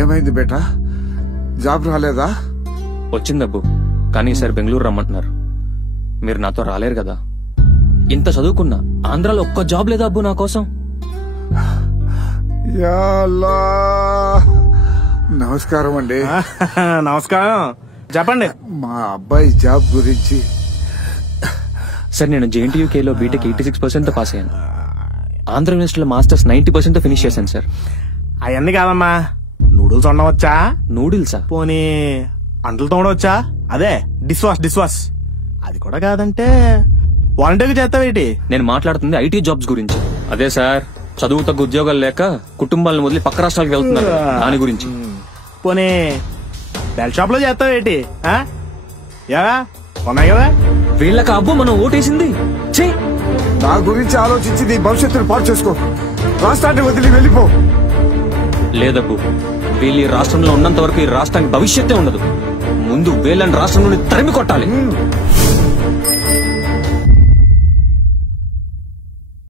ఏమైంది బేటా? జాబ్ రాలేదా? వచ్చిందబ్బు, కానీ ఈసారి బెంగళూరు రమ్మంటున్నారు. మీరు నాతో రాలేరు కదా. ఇంత చదువుకున్నా ఆంధ్రాలో ఒక్క జాబ్ లేదా అబ్బు నా కోసం? యా అల్లా. నమస్కారం అండి. నమస్కారం, చెప్పండి. మా అబ్బాయి జాబ్ గురించి. సార్, నేను JNTUKలో బీటెక్ 86% పాస్ అయ్యాను. ఆంధ్ర యూనివర్సిటీలో మాస్టర్స్ 90% ఫినిష్ చేశాను సార్. అవన్నీ కాదమ్మా, నూడిల్స్ వండవచ్చా? నూడిల్సా? పోనీ అంటలు తోడవచ్చా? అదే డిష్ వాష్. అది కూడా కాదంటే వాలంటీర్గా చేస్తావేటి? నేను మాట్లాడుతుంది IT జాబ్స్ గురించి. అదే సార్, చదువు తగ్గ ఉద్యోగాలు లేక కుటుంబాలను వదిలి పక్క రాష్ట్రాలకు వెళ్తున్నారు, దాని గురించి. పోనీ బెల్ షాప్ లో చేస్తావేటి? ఉన్నాయి కదా వీళ్ళకి అబ్బు మనం ఓటేసింది. నా గురించి ఆలోచించి నీ భవిష్యత్తును పాటు చేసుకో. రాష్ట్రాన్ని వదిలి వెళ్ళిపో. లేదబ్బు, వీళ్ళు ఈ రాష్ట్రంలో ఉన్నంత వరకు ఈ రాష్ట్రానికి భవిష్యత్తే ఉండదు. ముందు వీళ్ళని రాష్ట్రం నుండి తరిమి కొట్టాలి.